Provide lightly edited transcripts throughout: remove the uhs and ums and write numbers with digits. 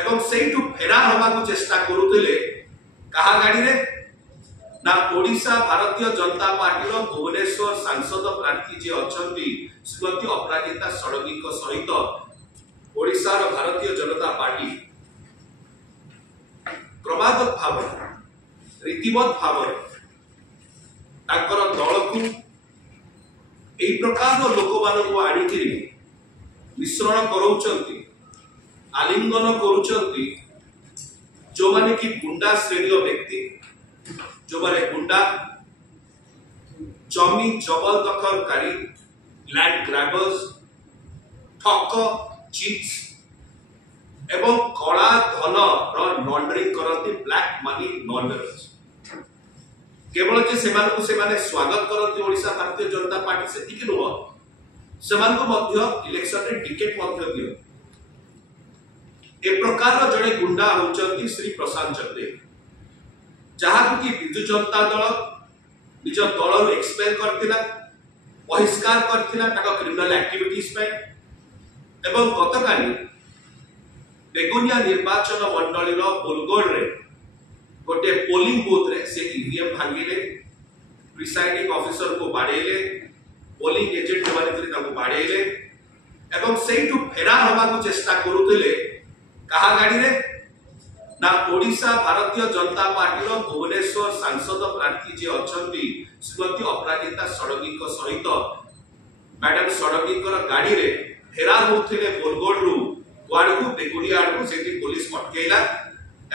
एवं सेठू फेरार होगा चेष्टा करुले कहा गाड़ी रे ना ओडिशा भारतीय जनता पार्टी भुवनेश्वर सांसद प्रार्थी जे अछंती श्रीमती अपराजिता षडंगी सहित ओडिशा भारतीय जनता पार्टी क्रमागत भाव रीतिमत भाव दल को यही प्रकार लोक मान आणिक मिश्रण कर आलिंगन करुचंती जो माने कि गुंडा श्रेणी व्यक्ति जो माने गुंडा जमी जबरदखलकारी लैंड ग्रैबर्स ठक चिट्स एवं कला धन लॉन्ड्रिंग करती ब्लैक मनी लॉन्डरर्स केवल जे सेमाने स्वागत करती ओडिशा भारतीय जनता पार्टी से नुह से इलेक्शन रे टिकेट दियो ए प्रकार जड़े गुंडा होचंती श्री प्रशांत चंदेल जहाँ कि विजु जनता दल निज दल एक्सपेल करथिला बहिष्कार करथिला ताका क्रिमिनल एक्टिविटीज पे एवं गतकाली बेगुनिया निर्वाचन मंडली बोलगोड़ रे गोटे पोलिंग बूथ रे से ईवीएम भांगिले प्रिसाइडिंग ऑफिसर को बाड़ेले पोलिंग एजेंट माने बाड़ेले एवं सेठू फेरार होगा चेष्टा करुले कहा गाड़ी रे ना ओडिशा भारतीय जनता पार्टी भुवनेश्वर सांसद प्रार्थी जे अछंती श्रीमती अपराजिता षडंगी सहित मैडम षडंगी गाड़ी रे फेरार होथिले बोलगोड़ रु वाड़ को बेगुनिया आड़ को सेठी पुलिस अटकेला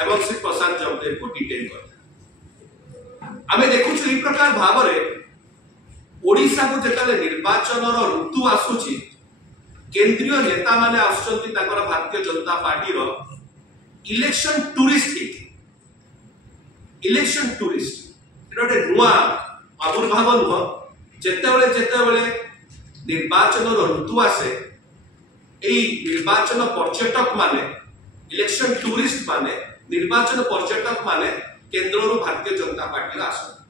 एवं श्री प्रशांत चंदेल को डिटेन करता आमे देखुछु ई प्रकार भाव रे ओडिशा को जेतले निर्वाचन ऋतु आसुची केंद्रीय नेता माने आसुचंती ताकर भारतीय जनता पार्टी रो इलेक्शन टूरिस्ट एटा नुआ आविर्भाव नुह जेतेबेले निर्वाचन ऋतु आसे एई निर्वाचन पर्यटक माने इलेक्शन टूरिस्ट माने निर्वाचन पर्यटक माने केंद्र भारतीय जनता पार्टी आसुचंती